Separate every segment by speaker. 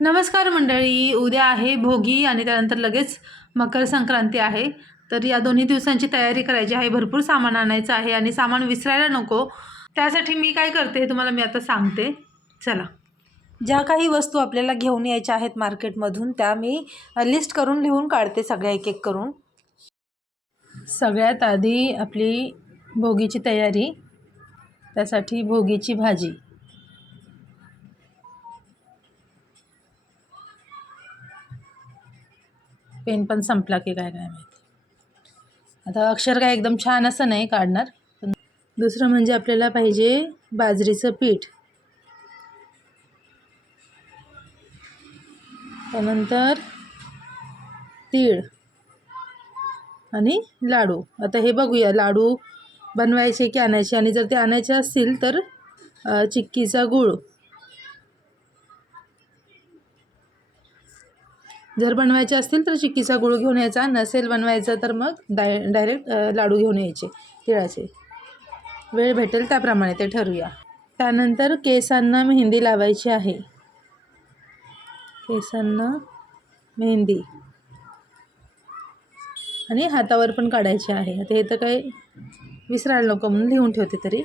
Speaker 1: नमस्कार मंडळी उद्या आहे भोगी आणि त्यानंतर लगेच मकर संक्रांती आहे. तर या दोन्ही दिवसांची तयारी करायची आहे भरपूर सामान आणायचं आहे आणि सामान विसरायला नको. त्यासाठी मी काय करते हे तुम्हाला मी आता सांगते. चला. ज्या काही वस्तू आपल्याला घेऊन यायच्या आहेत मार्केटमधून त्या मी लिस्ट करून लिहून काढते सगळ्या एक एक करून. सगळ्यात आधी आपली भोगीची तयारी त्यासाठी भोगीची भाजी. पेन पण संपला की काय काय माहिती. आता अक्षर काय एकदम छान असं नाही काढणार पण दुसरं म्हणजे आपल्याला पाहिजे बाजरीचं पीठ. त्यानंतर तीळ आणि लाडू. आता हे बघूया लाडू बनवायचे की आणायचे? आणि जर ते आणायचे असतील तर चिक्कीचा गूळ. जर बनवायचे असतील तर चिक्कीचा गुळ घेऊन यायचा नसेल बनवायचा तर मग डाय डायरेक्ट लाडू घेऊन यायचे तिळाचे. वेळ भेटेल त्याप्रमाणे ते ठरवूया. त्यानंतर केसांना मेहंदी लावायची आहे. केसांना मेहंदी. आणि हातावर पण काढायची आहे. आता हे तर काही विसरायला नको म्हणून लिहून ठेवते तरी.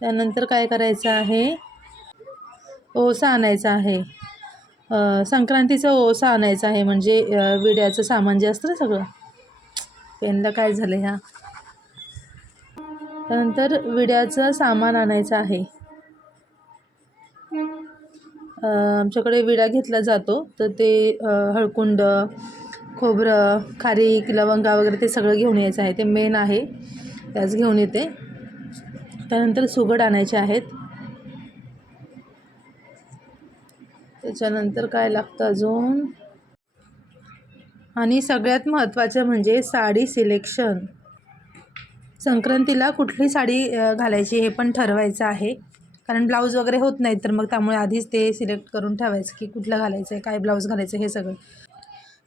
Speaker 1: त्यानंतर काय करायचं आहे? ओसा आणायचा आहे. संक्रांतीचा ओसा आणायचा आहे म्हणजे विड्याचं सामान जे असतं ना सगळं. पेनला काय झालं ह्या त्यानंतर विड्याचं सामान आणायचं आहे. आमच्याकडे विडा घेतला जातो. तर ते हळकुंड खोबरं खारीक लवंगा वगैरे ते सगळं घेऊन यायचं आहे. ते मेन आहे. त्याच घेऊन येते. त्यानंतर सुगड आणायचे आहेत. त्याच्यानंतर काय लागतं अजून? आणि सगळ्यात महत्त्वाचं म्हणजे साडी सिलेक्शन. संक्रांतीला कुठली साडी घालायची हे पण ठरवायचं आहे. कारण ब्लाऊज वगैरे होत नाही तर मग त्यामुळे आधीच ते सिलेक्ट करून ठेवायचं की कुठलं घालायचं आहे काय ब्लाऊज घालायचं हे सगळं.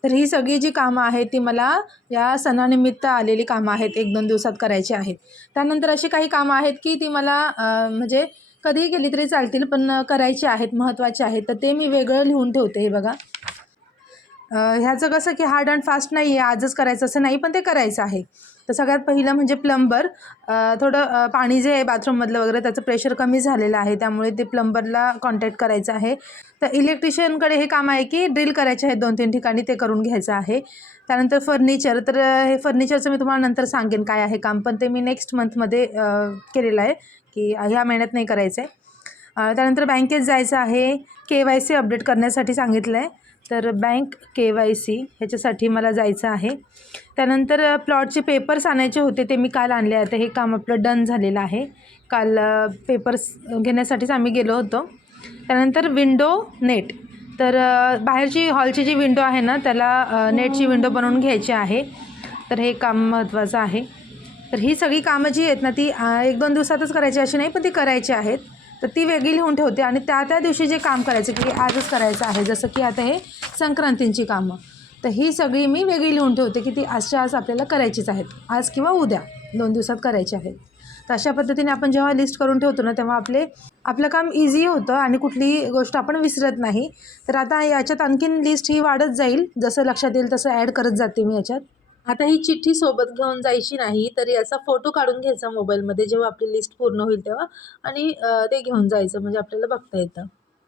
Speaker 1: तर ही सगळी जी कामं आहेत ती मला या सणानिमित्त आलेली कामं आहेत एक दोन दिवसात करायची आहेत. त्यानंतर अशी काही कामं आहेत की ती मला म्हणजे कधीही केली तरी चालतील पण करायची आहेत महत्त्वाचे आहेत. तर ते मी वेगळं लिहून ठेवते हे बघा. ह्याचं कसं की हार्ड अँड फास्ट नाही आहे आजच करायचं असं नाही पण ते करायचं आहे. तर सगळ्यात पहिलं म्हणजे प्लंबर थोडं पाणी जे आहे बाथरूममधलं वगैरे त्याचं प्रेशर कमी झालेलं आहे. त्यामुळे ते प्लंबरला कॉन्टॅक्ट करायचं आहे. तर इलेक्ट्रिशियनकडे हे काम आहे की ड्रिल करायचे आहेत दोन तीन ठिकाणी ते करून घ्यायचं आहे. त्यानंतर फर्निचर तर हे फर्निचरचं मी तुम्हाला नंतर सांगेन काय आहे काम पण ते मी नेक्स्ट मंथमध्ये केलेलं आहे. की ह्या महिन्यात नाही करायचं आहे त्यानंतर बँकेत जायचं आहे. के वाय सी अपडेट करण्यासाठी सांगितलं आहे तर बँक के वाय सी ह्याच्यासाठी मला जायचं आहे. त्यानंतर प्लॉटचे पेपर्स आणायचे होते ते मी काल आणले आता हे काम आपलं डन झालेलं आहे. काल पेपर्स घेण्यासाठीच आम्ही गेलो होतो. त्यानंतर विंडो नेट. तर बाहेरची हॉलची जी विंडो आहे ना त्याला नेटची विंडो बनवून घ्यायची आहे. तर हे काम महत्त्वाचं आहे. तर ही सगळी कामं जी आहेत ना ती एक दोन दिवसातच करायची अशी नाही पण ती करायची आहेत. तर ती वेगळी लिहून ठेवते आणि त्या त्या दिवशी जे काम करायचं की आजच करायचं आहे जसं की आता हे संक्रांतींची कामं. तर ही सगळी मी वेगळी लिहून ठेवते की ती आजच्या आज आपल्याला करायचीच आहेत. आज किंवा उद्या दोन दिवसात करायची आहेत. तर अशा पद्धतीने आपण जेव्हा लिस्ट करून ठेवतो ना तेव्हा आपले आपलं काम इझी होतं आणि कुठलीही गोष्ट आपण विसरत नाही. तर आता याच्यात आणखीन लिस्ट ही वाढत जाईल जसं लक्षात येईल तसं ॲड करत जाते मी याच्यात. आता ही चिठ्ठी सोबत घेऊन जायची नाही तर याचा फोटो काढून घ्यायचा मोबाईलमध्ये जेव्हा आपली लिस्ट पूर्ण होईल तेव्हा आणि ते घेऊन जायचं म्हणजे आपल्याला बघता येतं.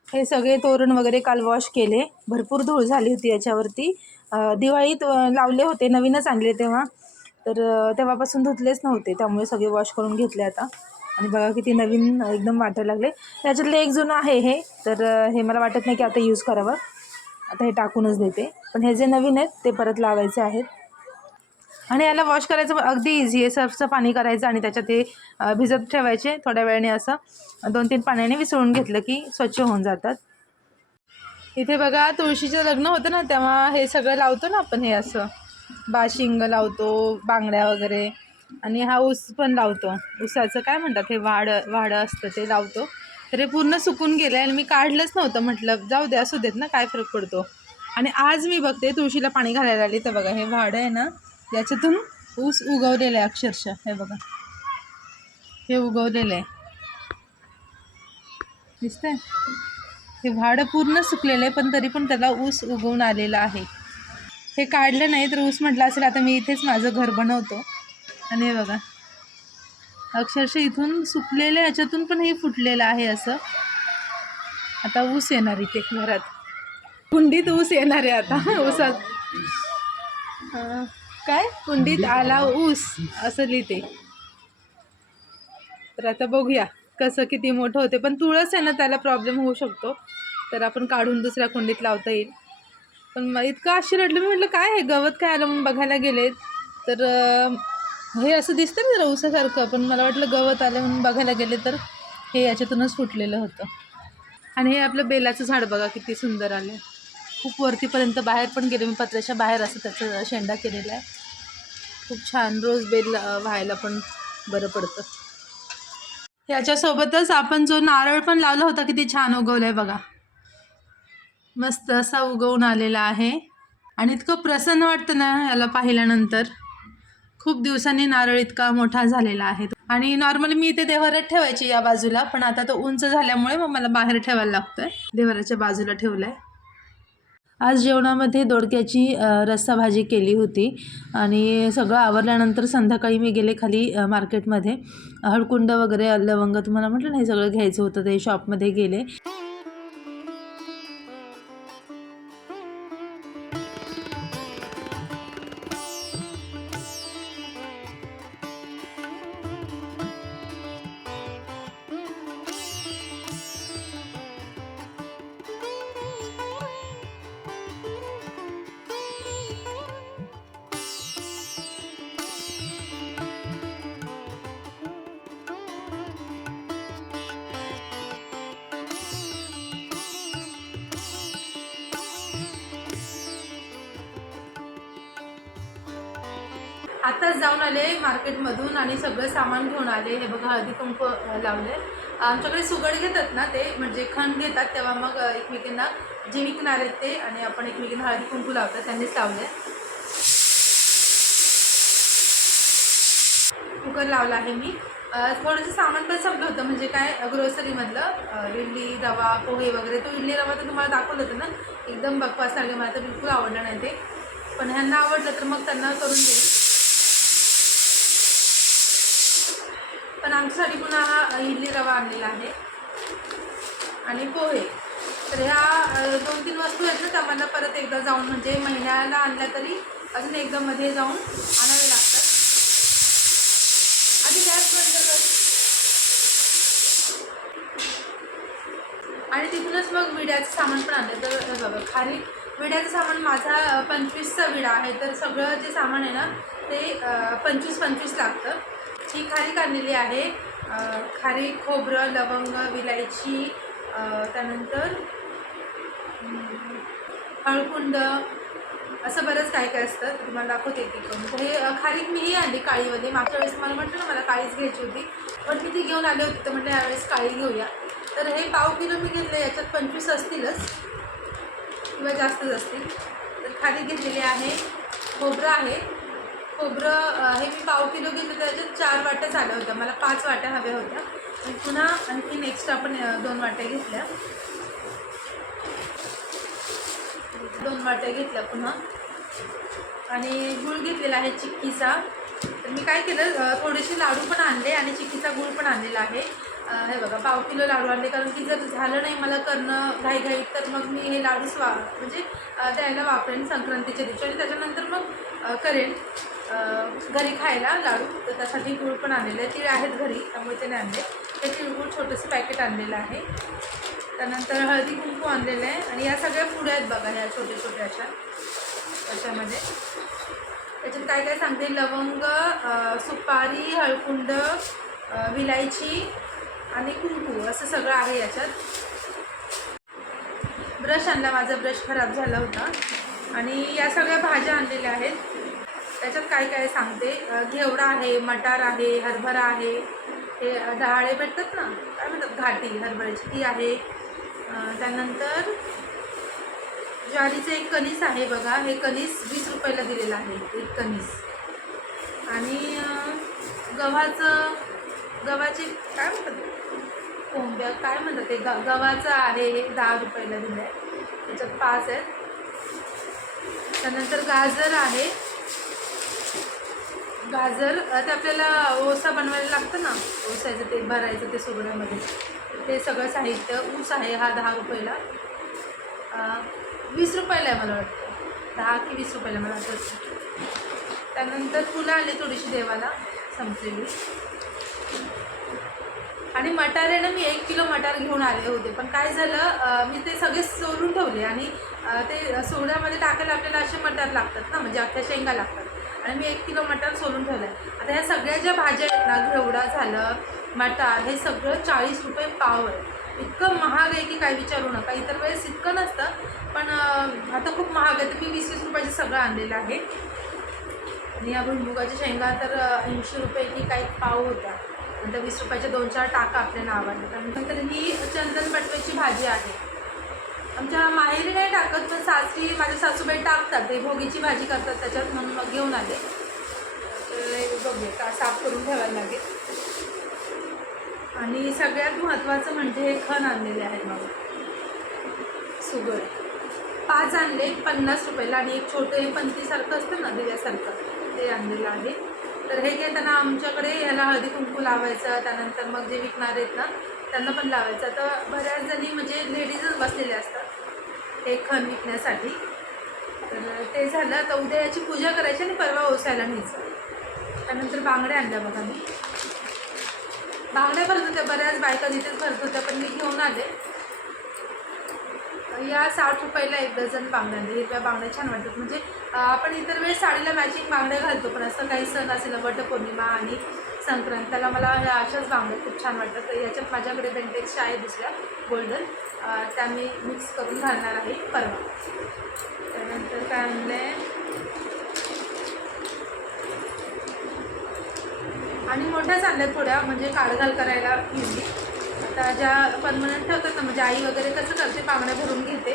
Speaker 1: हे सगळे तोरण वगैरे काल वॉश केले. भरपूर धूळ झाली होती याच्यावरती. दिवाळीत लावले होते नवीनच आणले तेव्हा. तर तेव्हापासून धुतलेच नव्हते त्यामुळे सगळे वॉश करून घेतले आता. आणि बघा किती नवीन एकदम वाटायला लागले. त्याच्यातलं एक जुनं आहे हे तर हे मला वाटत नाही की आता यूज करावं. आता हे टाकूनच देते. पण हे जे नवीन आहेत ते परत लावायचे आहेत. आणि याला वॉश करायचं अगदी इझी आहे. सर्फचं पाणी करायचं आणि त्याच्यात ते भिजत ठेवायचे थोड्या वेळाने असं. दोन तीन पाण्याने विसळून घेतलं की स्वच्छ होऊन जातात. इथे बघा तुळशीचं लग्न होतं ना तेव्हा हे सगळं लावतो ना आपण हे असं. बाशिंग लावतो बांगड्या वगैरे. आणि हा ऊस पण लावतो. ऊसाचं काय म्हणतात हे वाड वाडं असतं ते लावतो. तर हे पूर्ण सुकून गेलं आणि मी काढलंच नव्हतं. म्हटलं जाऊ दे असू देत ना काय फरक पडतो. आणि आज मी बघते तुळशीला पाणी घालायला आली. तर बघा हे वाडं आहे ना याच्यातून ऊस उगवलेला आहे अक्षरशः. हे बघा. हे उगवलेलं आहे. दिसतंय? हे वाढ पूर्ण सुकलेलं आहे पण तरी पण त्याला ऊस उगवून आलेला आहे. हे काढलं नाही तर ऊस म्हटलं असेल आता मी इथेच माझं घर बनवतो. आणि हे बघा. अक्षरशः इथून सुकलेलं याच्यातून पण हे फुटलेलं आहे असं. आता ऊस येणार इथे घरात. कुंडीत ऊस येणार आहे आता. ऊसात. काय? कुंडीत आला ऊस असं लिहिते. तर आता बघूया कसं किती मोठं होते. पण तुळस आहे ना त्याला प्रॉब्लेम होऊ शकतो. तर आपण काढून दुसऱ्या कुंडीत लावता येईल. पण मग इतकं आश्चर्य मी म्हटलं काय आहे? गवत काय आलं? म्हणून बघायला गेले तर हे असं दिसतं ना जरा ऊसासारखं. पण मला वाटलं गवत आलं म्हणून बघायला गेले तर हे याच्यातूनच फुटलेलं होतं. आणि हे आपलं बेलाचं झाड बघा किती सुंदर आलं खूप वरतीपर्यंत बाहेर पण गेले. मी पत्र्याच्या बाहेर असं त्याचं शेंडा केलेला आहे. खूप छान रोज बेल व्हायला पण बरं पडतं. याच्यासोबतच आपण जो नारळ पण लावला होता किती छान उगवलं आहे बघा. मस्त असा उगवून आलेला आहे. आणि इतकं प्रसन्न वाटतं ना याला पाहिल्यानंतर. खूप दिवसांनी नारळ इतका मोठा झालेला आहे. आणि नॉर्मली मी इथे देवारात ठेवायची या बाजूला पण आता तो उंच झाल्यामुळे मग मला बाहेर ठेवायला लागतोय. देवाराच्या बाजूला ठेवलाय. आज जेवणामध्ये दोडक्याची रस्सा भाजी केली होती आणि सगळं आवरल्यानंतर संध्याकाळी मी गेले खाली मार्केटमध्ये. हळकुंड वगैरे लवंग तुम्हाला म्हटलं ना हे सगळं घ्यायचं होतं ते शॉपमध्ये गेले. आताच जाऊन आले मार्केटमधून आणि सगळं सामान घेऊन आले. हे बघा हळदी कुंकू लावले. आमच्याकडे सुगड घेतात ना ते म्हणजे खण घेतात तेव्हा मग एकमेकींना जे विकणार आहेत ते आणि आपण एकमेकींना हळदी कुंकू लावतात त्यांनीच लावले. कुकर लावला आहे मी. थोडंसं सामान पण संपलं होतं म्हणजे काय ग्रोसरीमधलं इडली रवा पोहे वगैरे. तो इडली रवा तर तुम्हाला दाखवलं होतं ना एकदम बकवास लागले मला तर बिलकुल आवडलं नाही ते. पण ह्यांना आवडलं तर मग त्यांना करून देईल. पण आमच्यासाठी पुन्हा हा इडली रवा आणलेला आहे. आणि पोहे. तर ह्या दोन तीन वस्तू आहेत ना त्या परत एकदा जाऊन म्हणजे महिन्याला आणल्या तरी अजून एकदा मध्ये जाऊन आणावे लागतात. आधी गॅस बंद कर. आणि तिथूनच मग विड्याचं सामान पण आणलं. तर बघा खाली विड्याचं सामान माझा पंचवीसचा विडा आहे. तर सगळं जे सामान आहे ना ते पंचवीस पंचवीस लागतं. ही खारीक आणलेली आहे. खारी खारीक खोबरं लवंग विलायची त्यानंतर हळकुंड असं बरंच काय काय असतं. तुम्हाला दाखवते ती करून तर हे खारीक मीही आणली काळीमध्ये. मागच्या वेळेस मला म्हटलं ना मला काळीच घ्यायची होती. पण मी ती घेऊन आले होते तर म्हटलं यावेळेस काळी घेऊया. तर हे पाव किलो मी घेतलं याच्यात पंचवीस असतीलच. किंवा जास्तच असतील. तर खारीक घेतलेली आहे. खोबरं आहे. खोबरं हे मी पाव किलो घेतलं त्याच्यात चार वाट्या झाल्या होत्या. मला पाच वाट्या हव्या होत्या. आणि पुन्हा आणखी नेक्स्ट आपण दोन वाट्या घेतल्या. दोन वाट्या घेतल्या पुन्हा. आणि गूळ घेतलेला आहे चिक्कीचा. तर मी काय केलं थोडेसे लाडू पण आणले आणि चिक्कीचा गूळ पण आणलेला आहे. हे बघा पाव किलो लाडू आणले कारण की जर झालं नाही मला करणं घाईघाईत तर मग मी हे लाडूच वा म्हणजे द्यायला वापरेन संक्रांतीच्या दिवशी. आणि त्याच्यानंतर मग करेन. घरी खायला लाडू तर त्यासाठी गूळ पण आणलेलं आहे तिळ आहेत घरी त्यामुळे ते नाही आणले. ते तिळगूळ छोटंसं पॅकेट आणलेलं आहे. त्यानंतर हळदी कुंकू आणलेलं आहे. आणि या सगळ्या पुड्या आहेत बघा ह्या छोट्या छोट्या अशा. त्याच्यामध्ये त्याच्यात काय काय सांगते? लवंग सुपारी हळकुंड विलायची आणि कुंकू. असं सगळं आहे याच्यात. ब्रश आणला. माझा ब्रश खराब झाला होता. आणि या सगळ्या भाज्या आणलेल्या आहेत. त्याच्यात काय काय सांगते? घेवडा आहे मटार आहे हरभरा आहे. हे डहाळे भेटतात ना? काय म्हणतात? घाटी हरभऱ्याची. ती आहे. त्यानंतर ज्वारीचं एक कणीस आहे बघा. हे कणीस वीस रुपयाला दिलेलं आहे. एक कणीस. आणि गव्हाचं गव्हाचे काय म्हणतात? कोंब्या काय म्हणतात ते? ग गव्हाचं आहे. हे दहा रुपयाला दिलं आहे त्याच्यात पाच आहेत. त्यानंतर गाजर आहे. गाजर ते आपल्याला ओसा बनवायला लागतं ना ओसायचं ते भरायचं ते सुगड्यामध्ये. ते सगळं साहित्य ऊस आहे हा दहा रुपयाला. वीस रुपयाला आहे मला वाटतं. दहा की वीस रुपयाला मला वाटतं. त्यानंतर फुलं आली थोडीशी देवाला संपलेली. आणि मटार आहे ना मी एक किलो मटार घेऊन आले होते. पण काय झालं मी ते सगळे सोलून ठेवले आणि ते सोड्यामध्ये टाकायला आपल्याला असे मटार लागतात ना म्हणजे अख्ख्या शेंगा लागतात. आणि मी एक किलो मटण सोलून ठेवलं आहे आता ह्या सगळ्या ज्या भाज्या आहेत ना घेवडा झालं मटार हे सगळं चाळीस रुपये पाव आहे. इतकं महाग आहे की काय विचारू नका. इतर वेळेस इतकं नसतं पण आता खूप महाग आहे. तर मी वीस वीस रुपयाचं सगळं आणलेलं आहे. आणि या भुईमुगाच्या शेंगा तर ऐंशी रुपये की काही पाव होत्या नंतर वीस रुपयाच्या दोन चार टाका आपल्या नावाने. त्यानंतर ही चंदन बटव्याची भाजी आहे. आमच्या माहेरी नाही टाकत पण सासरी माझ्या सासूबाई टाकतात. ते भोगीची भाजी करतात त्याच्यात म्हणून मग घेऊन आले. तर हे बघूया का साफ करून ठेवायला लागेल. आणि सगळ्यात महत्त्वाचं म्हणजे हे खण आणलेले आहेत मग सुगर पाच आणले पन्नास रुपयाला आणि एक छोटं हे पंतीसारखं असतं ना दिव्यासारखं ते आणलेलं आहे. तर हे घेताना आमच्याकडे ह्याला हळदी कुंकू लावायचं त्यानंतर मग जे विकणार आहेत ना त्यांना पण लावायचं. तर बऱ्याच जणी म्हणजे लेडीजच बसलेले असतात. एक खण विकण्यासाठी. तर ते झालं. तर उद्या याची पूजा करायची आणि परवा ओसायला न्यायचं. त्यानंतर बांगड्या आणल्या बघा मी. बांगड्या भरत होत्या. बऱ्याच बायका तिथेच भरत होत्या पण मी घेऊन आले. या साठ रुपयाला एक डझन बांगड्या हिरव्या बांगड्या छान वाटतात. म्हणजे आपण इतर वेळेस साडीला मॅचिंग बांगड्या घालतो पण असं काही सण असेल वटपौर्णिमा आणि संक्रांत. त्याला मला ह्या अशाच बांगड्या खूप छान वाटतात. तर याच्यात माझ्याकडे बेंटेक्सच्या आहे दुसऱ्या गोल्डन त्या मी मिक्स करून घालणार आहे परवा. त्यानंतर काय आणलं आहे आणि मोठ्याच आणल्या थोड्या म्हणजे काढघाल करायला मेहंदी आता ज्या परमनंट ठेवतात ना म्हणजे आई वगैरे कसं करते बांगड्या भरून घेते.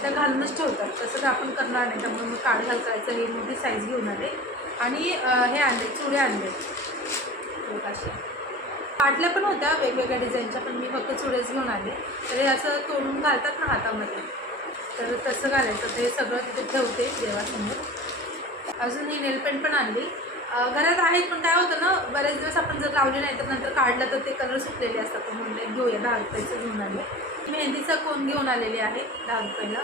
Speaker 1: त्या घालूनच ठेवतात. तसं तर आपण करणार नाही त्यामुळे मग काढघाल करायचं हे मोठी साईज घेऊन आले. आणि हे आणले चुडे आणले. एक अशा पाटल्या पण होत्या वेगवेगळ्या डिझाईनच्या पण मी फक्त चुडेच घेऊन आले. तर हे असं तोडून घालतात ना हातामध्ये. तर तसं घालायचं. ते सगळं तिथे ठेवते देवासमोर. अजून ही नेलपेंट पण आणली. घरात आहेत पण काय होतं ना बरेच दिवस आपण जर लावले नाही तर नंतर काढलं तर ते कलर सुटलेले असतात. म्हणून घेऊया दहा रुपयाचं घेऊन आले. मेहंदीचा कोण घेऊन आलेली आहे दहा रुपयाला.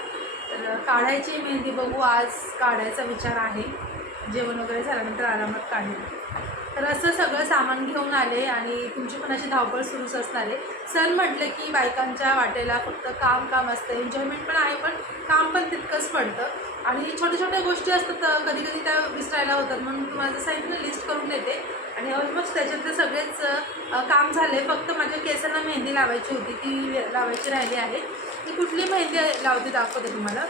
Speaker 1: तर काढायची मेहंदी बघू. आज काढायचा विचार आहे. जेवण वगैरे झाल्यानंतर आरामात काढेल तर असं सगळं सामान घेऊन आले आणि तुमची पण अशी धावपळ सुरूच असणार. आहे सण म्हटलं की बायकांच्या वाटेला फक्त काम काम असतं. एन्जॉयमेंट पण आहे पण काम पण तितकंच पडतं. आणि छोट्या छोट्या गोष्टी असतात कधी कधी त्या विसरायला होतात. म्हणून तुम्हाला जसं सांगितलं लिस्ट करून देते. आणि ऑलमोस्ट त्याच्यातले सगळेच काम झाले. फक्त माझ्या केसांना मेहंदी लावायची होती. ती लावायची राहिली आहे. ती कुठली मेहंदी लावते दाखवते तुम्हाला.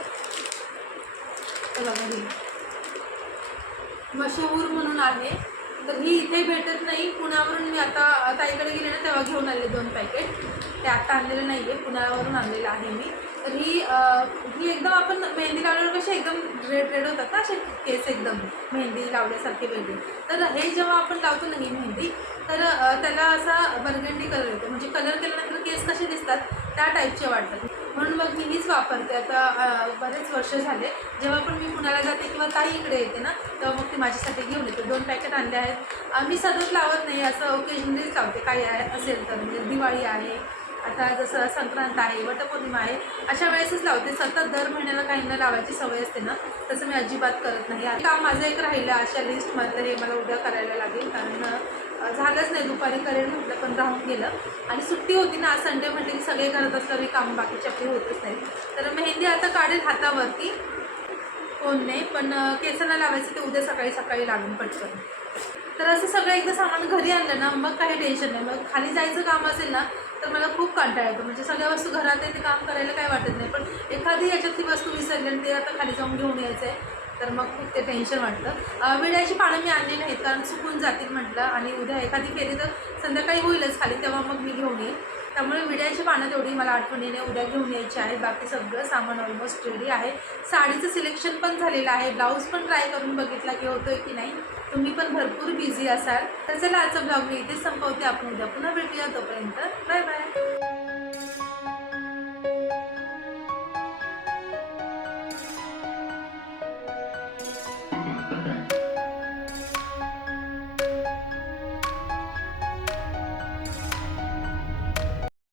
Speaker 1: मशहूर म्हणून आहे. तर ही इथे भेटत नाही. पुण्यावरून मी आता ताईकडे गेले ना तेव्हा घेऊन आले दोन पॅकेट ते आत्ता आणलेलं नाही आहे पुण्यावरून आणलेलं आहे मी. तर ही ही एकदम आपण मेहंदी लावल्यावर कशी एकदम रेड रेड होतात ना असे केस एकदम. मेहंदी लावल्यासारखे वेगळे. तर हे जेव्हा आपण लावतो ना ही मेहंदी तर त्याला असा बर्गंडी कलर येतो. म्हणजे कलर केल्यानंतर केस कसे दिसतात त्या टाईपचे वाटतात. म्हणून मग मी हीच वापरते. आता बरेच वर्ष झाले. जेव्हा पण मी पुण्याला जाते किंवा ताई इकडे येते ना तेव्हा मग ती माझ्यासाठी घेऊन येते. दोन पॅकेट आणले आहेत. मी सतत लावत नाही. असं ओकेजनलीच लावते. काही आहे असेल तर. म्हणजे दिवाळी आहे. आता जसं संक्रांत आहे वटपौर्णिमा आहे. अशा वेळेसच लावते. सतत दर महिन्याला काही ना लावायची सवय असते ना तसं मी अजिबात करत नाही. काम माझं एक राहिलं अशा लिस्टमधलं हे मला उद्या करायला लागेल. कारण झालंच नाही. दुपारी करेल म्हटलं पण राहून गेलं. आणि सुट्टी होती ना आज संडे म्हटलं की सगळे करत असल्यावर काम बाकीचे आपले होतच नाही. तर मेहंदी आता काढेल हातावरती. कोण नाही पण अं, केसांना लावायचं ते उद्या सकाळी सकाळी लागून पटकन. तर असं सगळं एकदा सामान घरी आणलं ना मग काही टेन्शन नाही. मग खाली जायचं काम असेल ना तर मला खूप कंटाळा येतो. म्हणजे सगळ्या वस्तू घरात आहे ते काम करायला काय वाटत नाही. पण एखादी याच्यातली वस्तू विसरली आणि ते आता खाली जाऊन घेऊन यायचं आहे तर मग खूप ते टेन्शन वाटतं. विड्याची पानं मी आणली नाहीत कारण चुकून जातील म्हटलं. आणि उद्या एखादी फेरी तर संध्याकाळी होईलच खाली तेव्हा मग मी घेऊन येईन. त्यामुळे विड्याची पानं तेवढी मला आठवणीने उद्या घेऊन यायची आहे. बाकी सगळं सामान ऑलमोस्ट रेडी आहे. साडीचं सिलेक्शन पण झालेलं आहे. ब्लाऊज पण ट्राय करून बघितला की होतोय की नाही. तुम्ही पण भरपूर बिझी असाल. तर चला आजचा ब्लॉग मी इथेच संपवते. आपण उद्या पुन्हा भेटूया तोपर्यंत. Bye bye